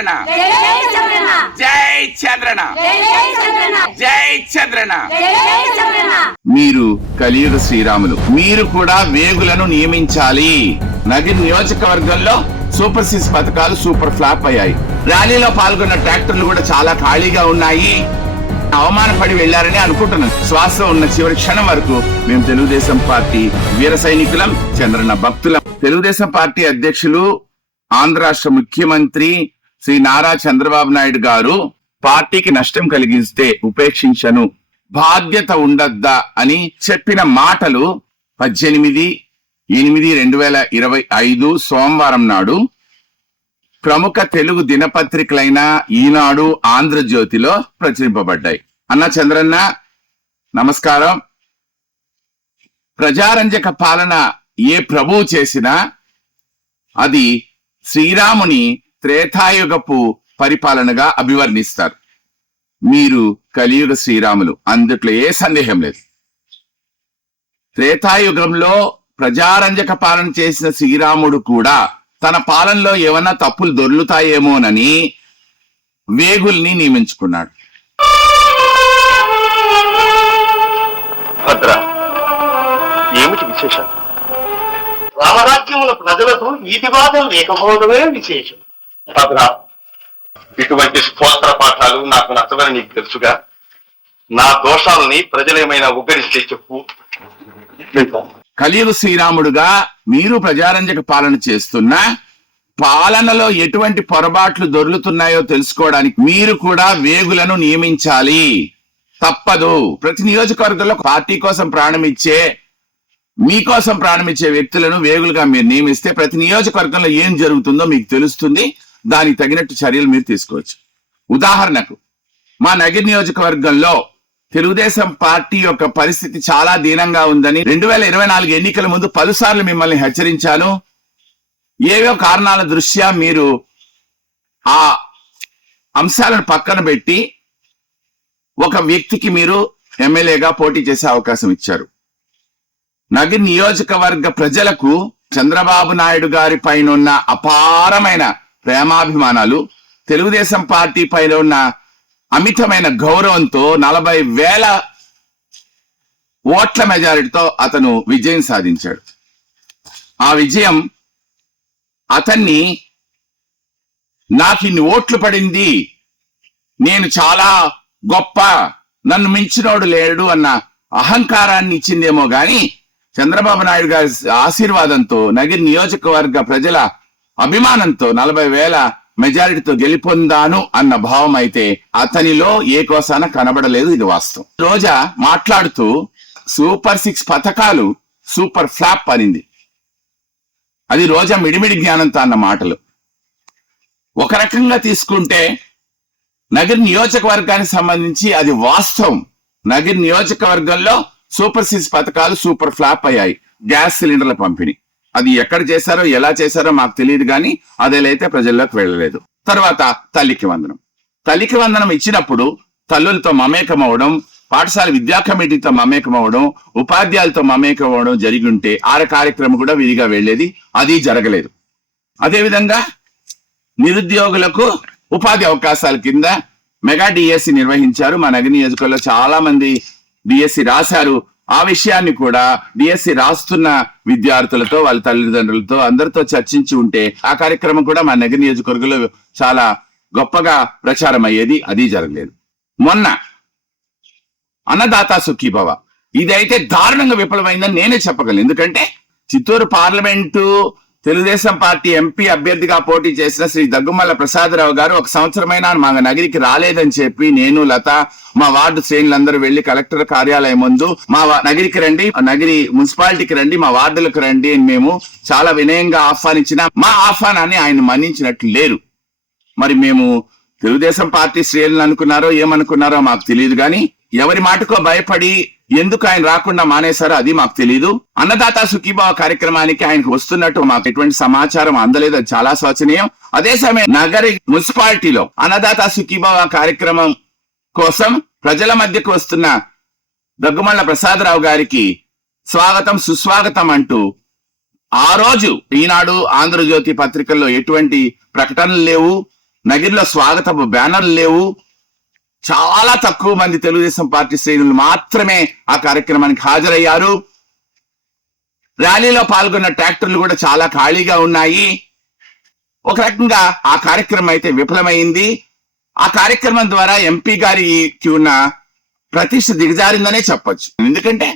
చంద్రన, జై చంద్రన, జై చంద్రన. మీరు కలియుగ శ్రీరాములు. మీరు కూడా వేగులను నియమించాలి. నగిరి నియోజకవర్గంలో సూపర్ సిక్స్ పథకాలు సూపర్ ఫ్లాప్ అయ్యాయి. ర్యాలీలో పాల్గొన్న ట్రాక్టర్లు కూడా చాలా ఖాళీగా ఉన్నాయి. అవమానపడి వెళ్లారని అనుకుంటున్నాను. శ్వాస ఉన్న చివరి క్షణం వరకు మేము తెలుగుదేశం పార్టీ వీర సైనికులం, చంద్రన్న భక్తులం. తెలుగుదేశం పార్టీ అధ్యక్షులు, ఆంధ్ర రాష్ట్ర ముఖ్యమంత్రి శ్రీ నారా చంద్రబాబు నాయుడు గారు పార్టీకి నష్టం కలిగిస్తే ఉపేక్షించను, బాధ్యత ఉండద్దా అని చెప్పిన మాటలు 18/8/2025 సోమవారం నాడు ప్రముఖ తెలుగు దినపత్రికలైన ఈనాడు, ఆంధ్రజ్యోతిలో ప్రచురింపబడ్డాయి. అన్న చంద్రన్న నమస్కారం. ప్రజారంజక పాలన ఏ ప్రభువు చేసినా అది శ్రీరాముని త్రేతాయుగపు పరిపాలనగా అభివర్ణిస్తారు. మీరు కలియుగ శ్రీరాములు, అందుట్లో ఏ సందేహం లేదు. త్రేతాయుగంలో ప్రజారంజక పాలన చేసిన శ్రీరాముడు కూడా తన పాలనలో ఏమన్నా తప్పులు దొర్లుతాయేమోనని వేగుల్ని నియమించుకున్నాడు. భద్ర, ఏమిటి విశేషం? రామరాజ్యముల ప్రజలకు నీతివాదం లేకపోవడమే విశేషం. భద్ర, ఇటువంటి స్తోత్ర పాఠాలు నాకు నచ్చవని నీకు తెలుసుగా. నా దోషాలని ప్రజలేమైనా ఉగ్గరిస్తే చెప్పు. కలియుగ శ్రీరాముడుగా మీరు ప్రజారంజక పాలన చేస్తున్నా పాలనలో ఎటువంటి పొరపాట్లు దొర్లుతున్నాయో తెలుసుకోవడానికి మీరు కూడా వేగులను నియమించాలి. తప్పదు. ప్రతి నియోజకవర్గంలో పార్టీ కోసం ప్రాణమిచ్చే, మీకోసం ప్రాణమిచ్చే వ్యక్తులను వేగులుగా మీరు నియమిస్తే ప్రతి నియోజకవర్గంలో ఏం జరుగుతుందో మీకు తెలుస్తుంది. దానికి తగినట్టు చర్యలు మీరు తీసుకోవచ్చు. ఉదాహరణకు మా నగిరి నియోజకవర్గంలో తెలుగుదేశం పార్టీ యొక్క పరిస్థితి చాలా దీనంగా ఉందని 2024 ఎన్నికల ముందు పలుసార్లు మిమ్మల్ని హెచ్చరించాను. ఏవో కారణాల దృష్ట్యా మీరు ఆ అంశాలను పక్కన పెట్టి ఒక వ్యక్తికి మీరు ఎమ్మెల్యేగా పోటీ చేసే అవకాశం ఇచ్చారు. నగిరి నియోజకవర్గ ప్రజలకు చంద్రబాబు నాయుడు గారి పైన ఉన్న అపారమైన ప్రేమాభిమానాలు, తెలుగుదేశం పార్టీ పైన ఉన్న అమితమైన గౌరవంతో 40,000 ఓట్ల మెజారిటీతో అతను విజయం సాధించాడు. ఆ విజయం అతన్ని నాకు ఇన్ని ఓట్లు పడింది, నేను చాలా గొప్ప, నన్ను మించినోడు లేడు అన్న అహంకారాన్ని ఇచ్చిందేమో గాని చంద్రబాబు నాయుడు గారి ఆశీర్వాదంతో, నగిరి నియోజకవర్గ ప్రజల అభిమానంతో 40,000 మెజారిటీతో గెలిపొందాను అన్న భావం అయితే అతనిలో ఏ కోసాన కనబడలేదు. ఇది వాస్తవం. రోజా మాట్లాడుతూ సూపర్ 6 పథకాలు సూపర్ ఫ్లాప్ అనింది. అది రోజా మిడిమిడి జ్ఞానంతో అన్న మాటలు. ఒక రకంగా తీసుకుంటే నగిరి నియోజకవర్గానికి సంబంధించి అది వాస్తవం. నగిరి నియోజకవర్గంలో సూపర్ 6 పథకాలు సూపర్ ఫ్లాప్ అయ్యాయి. గ్యాస్ సిలిండర్ల పంపిణీ అది ఎక్కడ చేశారో ఎలా చేశారో మాకు తెలియదు, కానీ అదేలైతే ప్రజల్లోకి వెళ్ళలేదు. తర్వాత తల్లికి వందనం ఇచ్చినప్పుడు తల్లులతో మమేకం అవడం, పాఠశాల విద్యా కమిటీతో మమేకం అవడం, ఉపాధ్యాయులతో మమేకం అవడం జరిగి ఉంటే ఆ కార్యక్రమం కూడా విడిగా వెళ్లేది. అది జరగలేదు. అదేవిధంగా నిరుద్యోగులకు ఉపాధి అవకాశాల కింద మెగా డిఎస్సి నిర్వహించారు. మా నగిరి నియోజకవర్గంలో చాలా మంది డిఎస్సి రాశారు. ఆ విషయాన్ని కూడా డిఎస్సి రాస్తున్న విద్యార్థులతో, వాళ్ళ తల్లిదండ్రులతో అందరితో చర్చించి ఉంటే ఆ కార్యక్రమం కూడా మా నగర నియోజకవర్గంలో చాలా గొప్పగా ప్రచారం అయ్యేది. అది జరగలేదు. మొన్న అన్నదాత సుఖీభవ, ఇదైతే దారుణంగా విఫలమైందని నేనే చెప్పగలను. ఎందుకంటే Chittoor parliament Telugu Desam party MP అభ్యర్థిగా పోటీ చేసిన శ్రీ దగ్గుమల్ల ప్రసాదరావు గారు ఒక సంవత్సరమైనా మా నగరికి రాలేదని చెప్పి నేను, లత, మా వార్డు శ్రేణులందరూ వెళ్లి కలెక్టర్ కార్యాలయం ముందు మా నగరికి రండి, నగరి మున్సిపాలిటీకి రండి, మా వార్డులకు రండి అని మేము చాలా వినయంగా ఆహ్వానించిన మా ఆహ్వానాన్ని ఆయన మన్నించినట్లు లేరు. మరి మేము తెలుగుదేశం పార్టీ శ్రేణులు అనుకున్నారో ఏమనుకున్నారో మాకు తెలియదు, కానీ ఎవరి మాటకో భయపడి ఎందుకు ఆయన రాకుండా మానేశారో అది మాకు తెలియదు. అన్నదాత సుఖీభావ కార్యక్రమానికి ఆయనకు వస్తున్నట్టు మాకు ఎటువంటి సమాచారం అందలేదు. అది చాలా శోచనీయం. అదే సమయం నగరి మున్సిపాలిటీలో అన్నదాత సుఖీభావ కార్యక్రమం కోసం ప్రజల మధ్యకు వస్తున్న దగ్గుమల్ల ప్రసాదరావు గారికి స్వాగతం సుస్వాగతం అంటూ ఆ రోజు ఈనాడు, ఆంధ్రజ్యోతి పత్రికల్లో ఎటువంటి ప్రకటనలు లేవు, నగిరిలో స్వాగతపు బ్యానర్లు లేవు. చాలా తక్కువ మంది తెలుగుదేశం పార్టీ శ్రేణులు మాత్రమే ఆ కార్యక్రమానికి హాజరయ్యారు. ర్యాలీలో పాల్గొన్న ట్రాక్టర్లు కూడా చాలా ఖాళీగా ఉన్నాయి. ఒక రకంగా ఆ కార్యక్రమం అయితే విఫలమైంది. ఆ కార్యక్రమం ద్వారా ఎంపీ గారికి ఉన్న ప్రతిష్ట దిగజారిందనే చెప్పొచ్చు. ఎందుకంటే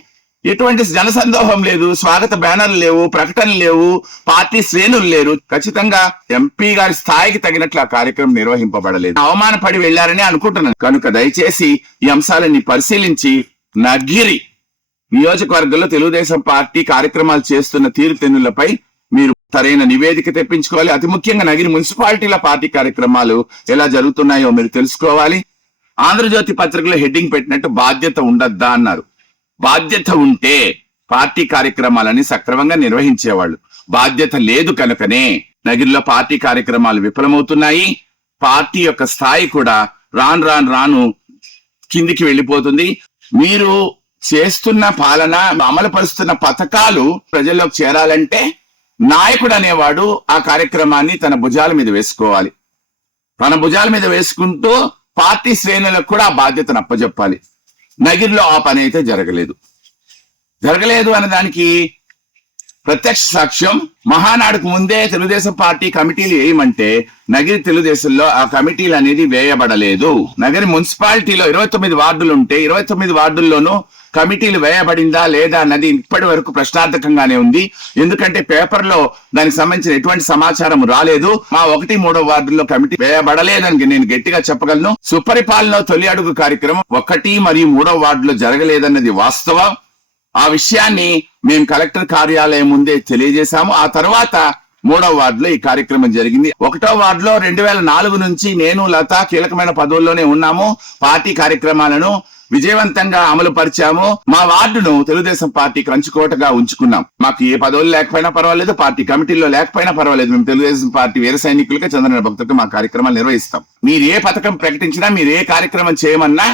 ఎటువంటి జనసందోహం లేదు, స్వాగత బ్యానర్లు లేవు, ప్రకటనలు లేవు, పార్టీ శ్రేణులు లేరు. ఖచ్చితంగా ఎంపీ గారి స్థాయికి తగినట్లు ఆ కార్యక్రమం నిర్వహింపబడలేదు. అవమానపడి వెళ్లారని అనుకుంటున్నాను. కనుక దయచేసి ఈ అంశాలన్నీ పరిశీలించి నగిరి నియోజకవర్గంలో తెలుగుదేశం పార్టీ కార్యక్రమాలు చేస్తున్న తీరుతెన్నులపై మీరు సరైన నివేదిక తెప్పించుకోవాలి. అతి ముఖ్యంగా నగిరి మున్సిపాలిటీల పార్టీ కార్యక్రమాలు ఎలా జరుగుతున్నాయో మీరు తెలుసుకోవాలి. ఆంధ్రజ్యోతి పత్రికలో హెడ్డింగ్ పెట్టినట్టు బాధ్యత ఉండద్దా అన్నారు. బాధ్యత ఉంటే పార్టీ కార్యక్రమాలని సక్రమంగా నిర్వహించేవాళ్ళు. బాధ్యత లేదు కనుకనే నగిరిలో పార్టీ కార్యక్రమాలు విఫలమవుతున్నాయి. పార్టీ యొక్క స్థాయి కూడా రాను కిందికి వెళ్ళిపోతుంది. మీరు చేస్తున్న పాలన, అమలు పరుస్తున్న పథకాలు ప్రజల్లోకి చేరాలంటే నాయకుడు అనేవాడు ఆ కార్యక్రమాన్ని తన భుజాల మీద వేసుకోవాలి. తన భుజాల మీద వేసుకుంటూ పార్టీ శ్రేణులకు కూడా ఆ బాధ్యతను అప్పజెప్పాలి. నగిరిలో ఆ పని అయితే జరగలేదు అనే దానికి ప్రత్యక్ష సాక్ష్యం మహానాడుకు ముందే తెలుగుదేశం పార్టీ కమిటీలు వేయమంటే నగిరి తెలుగుదేశంలో ఆ కమిటీలు అనేది వేయబడలేదు. నగరి మున్సిపాలిటీలో 29 వార్డులు ఉంటే 29 వార్డుల్లోనూ కమిటీలు వేయబడిందా లేదా అన్నది ఇప్పటి వరకు ప్రశ్నార్థకంగానే ఉంది. ఎందుకంటే పేపర్ లో దానికి సంబంధించిన ఎటువంటి సమాచారం రాలేదు. మా 1-3 వార్డుల్లో కమిటీ వేయబడలేదని నేను గట్టిగా చెప్పగలను. సుపరిపాలన తొలి అడుగు కార్యక్రమం 1 మరియు 3 వార్డులో జరగలేదన్నది వాస్తవం. ఆ విషయాన్ని మేము కలెక్టర్ కార్యాలయం ముందే తెలియజేశాము. ఆ తర్వాత 3వ వార్డులో ఈ కార్యక్రమం జరిగింది. 1వ వార్డులో 2004 నుంచి నేను లత కీలకమైన పదవుల్లోనే ఉన్నాము. పార్టీ కార్యక్రమాలను విజయవంతంగా అమలు పరిచాము. మా వార్డును తెలుగుదేశం పార్టీ కంచుకోటగా ఉంచుకున్నాం. మాకు ఏ పదవులు లేకపోయినా పర్వాలేదు, పార్టీ కమిటీల్లో లేకపోయినా పర్వాలేదు. మేము తెలుగుదేశం పార్టీ వీర సైనికులుగా చంద్రన భక్తులకు మా కార్యక్రమాలు నిర్వహిస్తాం. మీరు ఏ పథకం ప్రకటించినా, మీరు ఏ కార్యక్రమం చేయమన్నా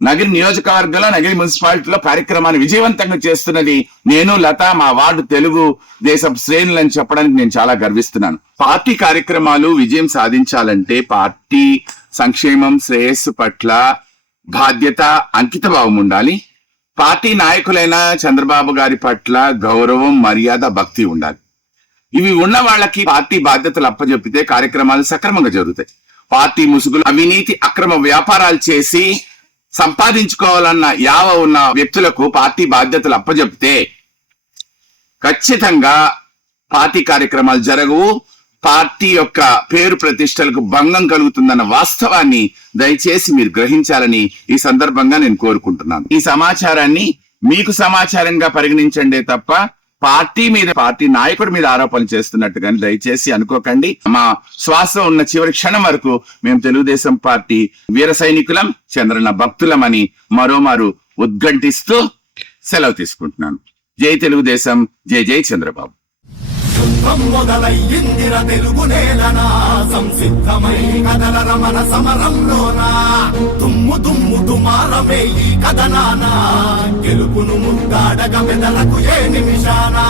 నగిరి నియోజకవర్గంలో, నగిరి మున్సిపాలిటీలో కార్యక్రమాన్ని విజయవంతంగా చేస్తున్నది నేను, లత, మా వార్డు తెలుగు దేశం శ్రేణులని చెప్పడానికి నేను చాలా గర్విస్తున్నాను. పార్టీ కార్యక్రమాలు విజయం సాధించాలంటే పార్టీ సంక్షేమం, శ్రేయస్సు పట్ల బాధ్యత, అంకిత భావం ఉండాలి. పార్టీ నాయకులైన చంద్రబాబు గారి పట్ల గౌరవం, మర్యాద, భక్తి ఉండాలి. ఇవి ఉన్న వాళ్ళకి పార్టీ బాధ్యతలు అప్పచెప్పితే కార్యక్రమాలు సక్రమంగా జరుగుతాయి. పార్టీ ముసుగులు, అవినీతి, అక్రమ వ్యాపారాలు చేసి సంపాదించుకోవాలన్న యావ ఉన్న వ్యక్తులకు పార్టీ బాధ్యతలు అప్పచెప్తే ఖచ్చితంగా పార్టీ కార్యక్రమాలు జరగవు. పార్టీ యొక్క పేరు ప్రతిష్టలకు భంగం కలుగుతుందన్న వాస్తవాన్ని దయచేసి మీరు గ్రహించాలని ఈ సందర్భంగా నేను కోరుకుంటున్నాను. ఈ సమాచారాన్ని మీకు సమాచారంగా పరిగణించండి తప్ప పార్టీ మీద, పార్టీ నాయకుడి మీద ఆరోపణలు చేస్తున్నట్టుగాని దయచేసి అనుకోకండి. మా శ్వాస ఉన్న చివరి క్షణం వరకు మేము తెలుగుదేశం పార్టీ వీర సైనికులం, చంద్రన్న భక్తులమని మరోమారు ఉద్ఘంటిస్తూ సెలవు తీసుకుంటున్నాను. జై తెలుగుదేశం, జై జై చంద్రబాబు. మొదలయ్యిందిర తెలుగు నేలనా, సంసిద్ధమై కదలర మన సమరంలోనా, దుమ్ము దుమ్ము దుమారమే ఈ కథనానా, గెలుపును ముద్దాడగ మెదలకు ఏ నిమిషానా.